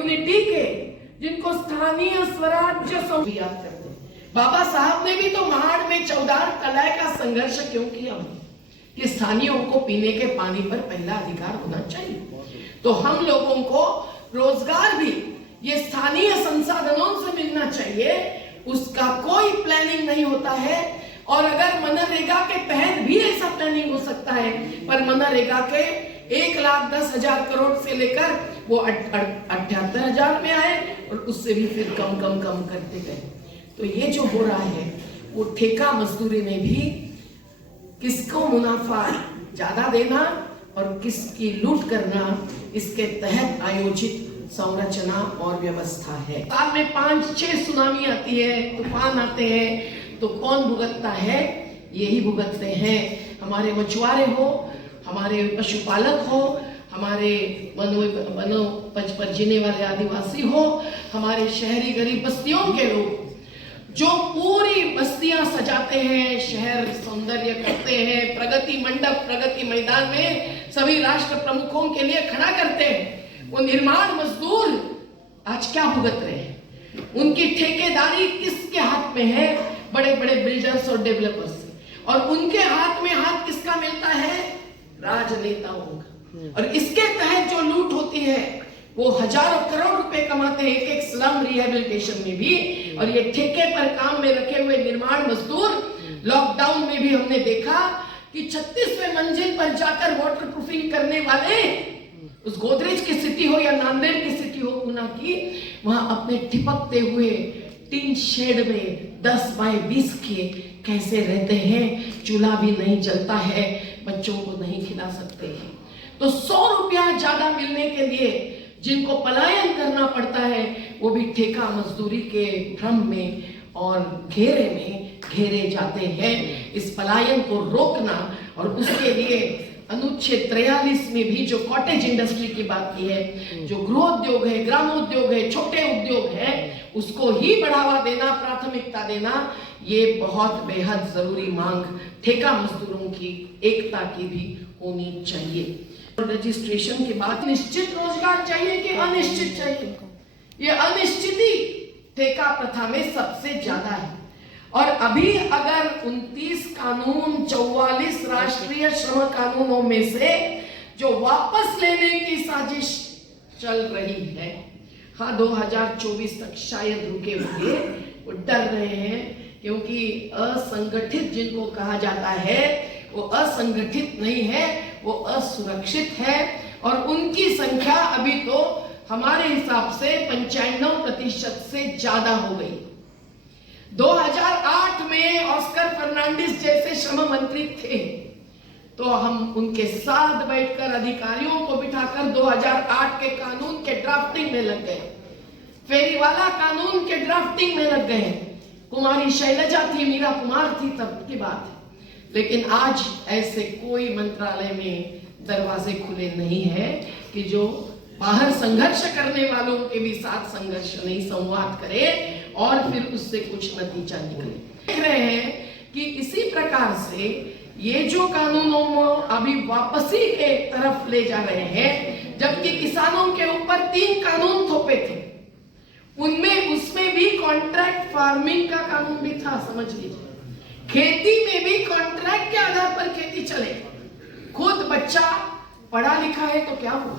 Community के, जिनको स्थानीय स्वराज्य याद करते हैं। बाबा साहब ने भी तो महाड़ में चौदार तलाय का संघर्ष क्यों किया कि स्थानीयों को पीने के पानी पर पहला अधिकार होना चाहिए। तो हम लोगों को रोजगार भी ये स्थानीय संसाधनों से मिलना चाहिए, उसका कोई प्लानिंग नहीं होता है। और अगर मनरेगा के तहत भी ऐसा प्लानिंग हो सकता है, पर मनरेगा के 1,10,000 करोड़ से लेकर वो 78,000 में आए और उससे भी फिर कम करते गए। तो ये जो हो रहा है वो ठेका मजदूरी में भी किसको मुनाफा ज्यादा देना और किसकी लूट करना, इसके तहत आयोजित संरचना और व्यवस्था है। साल में 5-6 सुनामी आती है, तूफान आते हैं, तो कौन भुगतता है? यही भुगतते हैं हमारे मछुआरे हो, हमारे पशुपालक हो, हमारे वनोपज पर जीने वाले आदिवासी हो, हमारे शहरी गरीब बस्तियों के लोग जो पूरी बस्तियां सजाते हैं, शहर सौंदर्य करते हैं, प्रगति मंडप, प्रगति मैदान में सभी राष्ट्र प्रमुखों के लिए खड़ा करते हैं। वो निर्माण मजदूर आज क्या भुगत रहे हैं? उनकी ठेकेदारी किसके हाथ में है? बड़े बड़े बिल्डर्स और डेवलपर्स से। और उनके हाथ में हाथ किसका मिलता है? राजनेताओं का। और इसके तहत जो लूट होती है वो हजारों करोड़ रुपए कमाते हैं एक स्लम रिहेबिलिटेशन में भी। और ये ठेके पर काम में रखे हुए निर्माण मजदूर, लॉकडाउन में भी हमने देखा कि 36वें मंजिल पर जाकर वाटर प्रूफिंग करने वाले, उस गोदरेज की सिटी हो या नांदेड़ की सिटी हो ऊना की, वहां अपने टिपकते हुए टीन शेड में 10 बाय 20 के कैसे रहते हैं। चूल्हा भी नहीं जलता है, बच्चों को नहीं खिला सकते हैं। तो 100 रुपया ज्यादा मिलने के लिए जिनको पलायन करना पड़ता है, वो भी ठेका मजदूरी के भ्रम में और घेरे में घेरे जाते हैं। इस पलायन को रोकना, और उसके लिए अनुच्छेद 43 में भी जो कॉटेज इंडस्ट्री की बात की है, जो गृहोद्योग है, ग्रामोद्योग है, छोटे उद्योग है, उसको ही बढ़ावा देना, प्राथमिकता देना, ये बहुत बेहद जरूरी मांग ठेका मजदूरों की एकता की भी होनी चाहिए। रजिस्ट्रेशन की बात, निश्चित रोजगार चाहिए कि अनिश्चित चाहिए? ये अनिश्चिती ठेका प्रथा में सबसे ज्यादा है। और अभी अगर 29 कानून 44 राष्ट्रीय श्रम कानूनों में से जो वापस लेने की साजिश चल रही है, हाँ 2024 तक शायद रुके होंगे, वो डर रहे हैं क्योंकि असंगठित जिनको कहा जाता है वो असंगठित नहीं है, वो असुरक्षित है। और उनकी संख्या अभी तो हमारे हिसाब से 95% से ज्यादा हो गई। 2008 में ऑस्कर फर्नांडिस जैसे श्रम मंत्री थे, तो हम उनके साथ बैठकर अधिकारियों को बिठाकर 2008 के कानून के ड्राफ्टिंग में लग गए, फेरीवाला कानून के ड्राफ्टिंग में लग गए। कुमारी शैलजा थी, मीरा कुमार थी, तब की बात है। लेकिन आज ऐसे कोई मंत्रालय में दरवाजे खुले नहीं है कि जो बाहर संघर्ष करने वालों के भी साथ संघर्ष नहीं, संवाद करे और फिर उससे कुछ नतीजा निकले। देख रहे हैं कि इसी प्रकार से ये जो कानूनों में अभी वापसी के तरफ ले जा रहे हैं, जबकि किसानों के ऊपर 3 कानून थोपे थे, उनमें उसमें भी कॉन्ट्रैक्ट फार्मिंग का कानून भी था, समझ लीजिए। खेती में भी कॉन्ट्रैक्ट के आधार पर खेती चले। खुद बच्चा पढ़ा लिखा है तो क्या हुआ?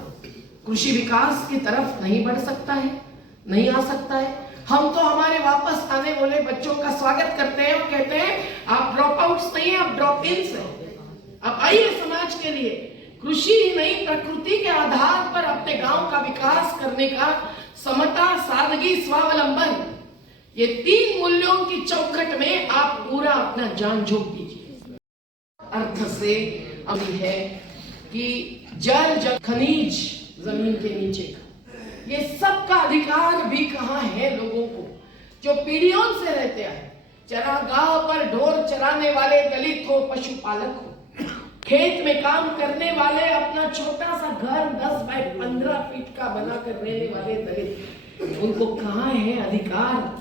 कृषि विकास की तरफ नहीं बढ़ सकता है, नहीं आ सकता है। हम तो हमारे वापस आने वाले बच्चों का स्वागत करते हैं और कहते हैं आप ड्रॉप आउट्स नहीं, आप ड्रॉप इन्स हैं। आप आइए समाज के लिए कृषि ही नहीं, प्रकृति के आधार पर अपने गांव का विकास करने का, समता, सादगी, स्वावलंबन, ये 3 मूल्यों की चौखट में आप पूरा अपना जान झोंक दीजिए। अर्थ से अभी है कि जल खनिज जमीन के नीचे का, ये सब का अधिकार भी कहाँ है लोगों को जो पीढ़ियों से रहते हैं। चरागाह पर ढोर चराने वाले दलित हो, पशुपालक हो, खेत में काम करने वाले, अपना छोटा सा घर 10 बाय 15 फीट का बनाकर रहने वाले दलित, उनको कहाँ है अधिकार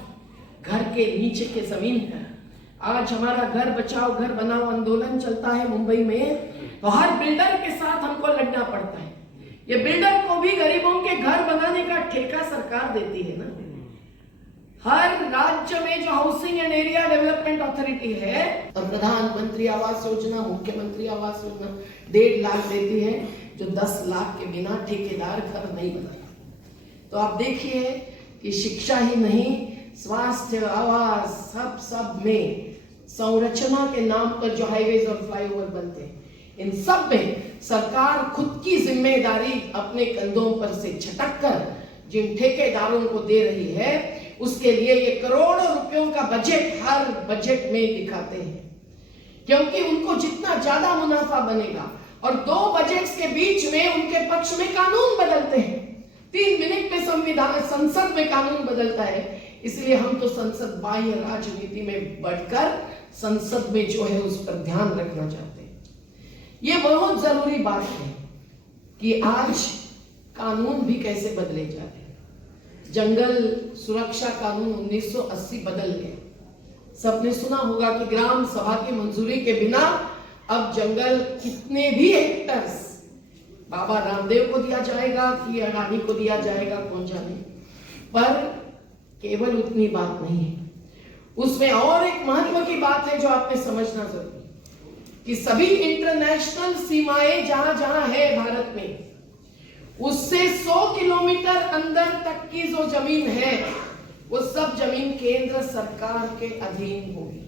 घर के नीचे के जमीन पर? आज हमारा घर बचाओ घर बनाओ आंदोलन चलता है मुंबई में, तो हर बिल्डर के साथ हमको लड़ना पड़ता है। ये बिल्डर को भी गरीबों के घर बनाने का ठेका सरकार देती है ना। हर राज्य में जो housing and area development authority है, और प्रधानमंत्री आवास योजना, मुख्यमंत्री आवास योजना 1.5 लाख देती है, जो 10 लाख के बिना ठेकेदार घर नहीं बनाता। तो आप देखिए कि शिक्षा ही नहीं, स्वास्थ्य, आवास, सब में संरचना के नाम पर जो हाईवेज और फ्लाईओवर बनते हैं, इन सब में सरकार खुद की जिम्मेदारी अपने कंधों पर से झटक कर जिन ठेकेदारों को दे रही है, उसके लिए ये करोड़ों रुपयों का बजट हर बजट में दिखाते हैं, क्योंकि उनको जितना ज्यादा मुनाफा बनेगा। और 2 बजट्स के बीच में उनके पक्ष में कानून बदलते हैं। 3 मिनट में संसद में कानून बदलता है। इसलिए हम तो संसद बाह्य राजनीति में बढ़कर संसद में जो है उस पर ध्यान रखना चाहते हैं। ये बहुत जरूरी बात है कि आज कानून भी कैसे बदले जा रहे हैं। जंगल सुरक्षा कानून 1980 बदल गया। सबने सुना होगा कि ग्राम सभा की मंजूरी के बिना अब जंगल कितने भी हेक्टर्स बाबा रामदेव को दिया जाएगा कि अडानी को दिया जाएगा, कौन जाने। पर केवल उतनी बात नहीं है, उसमें और एक महत्व की बात है जो आपने समझना जरूरी है कि सभी इंटरनेशनल सीमाएं जहां जहां है भारत में, उससे 100 किलोमीटर अंदर तक की जो जमीन है, वो सब जमीन केंद्र सरकार के अधीन होगी।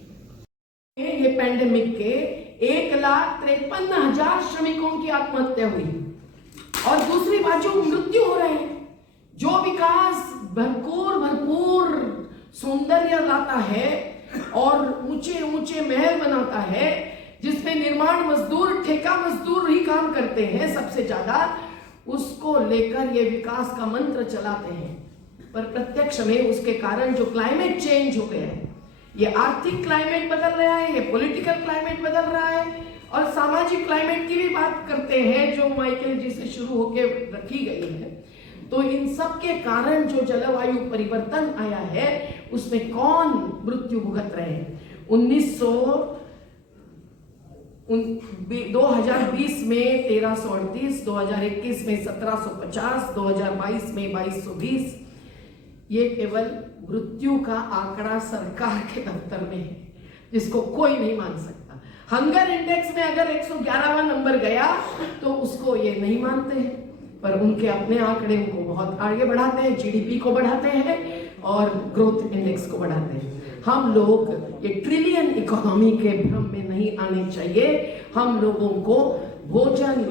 ये पैंडेमिक के 1,53,000 श्रमिकों की आत्महत्या हुई, और दूसरी बात जो मृत्यु हो रहे हैं, जो विकास भरपूर सौंदर्य लाता है और ऊंचे ऊंचे महल बनाता है, जिसमें निर्माण मजदूर, ठेका मजदूर ही काम करते हैं सबसे ज्यादा, उसको लेकर ये विकास का मंत्र चलाते हैं। पर प्रत्यक्ष में उसके कारण जो क्लाइमेट चेंज हो गया है, ये आर्थिक क्लाइमेट बदल रहा है, ये पॉलिटिकल क्लाइमेट बदल रहा है, और सामाजिक क्लाइमेट की भी बात करते हैं जो माइकल जी से शुरू होकर रखी गई है। तो इन सब के कारण जो जलवायु परिवर्तन आया है, उसमें कौन मृत्यु भुगत रहे हैं। 2020 में 1338, 2021 में 1750, 2022 में 2220। ये केवल मृत्यु का आंकड़ा सरकार के दफ्तर में है, जिसको कोई नहीं मान सकता। हंगर इंडेक्स में अगर 111वां नंबर गया तो उसको ये नहीं मानते हैं, पर उनके अपने आंकड़े उनको बहुत आगे बढ़ाते हैं, जीडीपी को बढ़ाते हैं और ग्रोथ इंडेक्स को बढ़ाते हैं। हम लोग ये ट्रिलियन इकोनॉमी के भ्रम में नहीं आने चाहिए। हम लोगों को भोजन,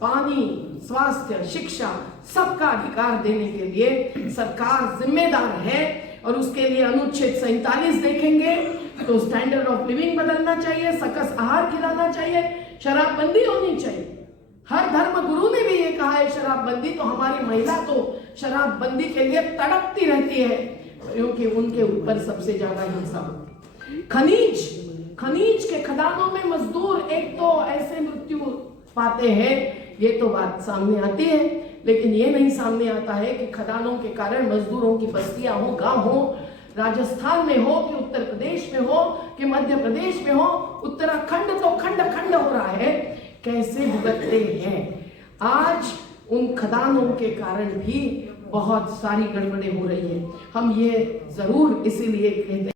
पानी, स्वास्थ्य, शिक्षा सबका अधिकार देने के लिए सरकार जिम्मेदार है, और उसके लिए अनुच्छेद 47 देखेंगे तो स्टैंडर्ड ऑफ लिविंग बदलना चाहिए, सकस आहार खिलाना चाहिए, शराबबंदी होनी चाहिए। हर धर्म गुरु ने भी ये कहा है शराबबंदी, तो हमारी महिला तो शराबबंदी के लिए तड़पती रहती है, क्योंकि उनके ऊपर सबसे ज्यादा हिंसा होती है। खनिज के खदानों में मजदूर एक तो ऐसे मृत्यु पाते हैं, ये तो बात सामने आती है, लेकिन ये नहीं सामने आता है कि खदानों के कारण मजदूरों की बस्तियां हो, गांव हो, राजस्थान में हो कि उत्तर प्रदेश में हो कि मध्य प्रदेश में हो, उत्तराखंड तो खंड खंड हो रहा है, कैसे भुगतते हैं। आज उन खदानों के कारण भी बहुत सारी गड़बड़ें हो रही है। हम ये जरूर इसीलिए कहते हैं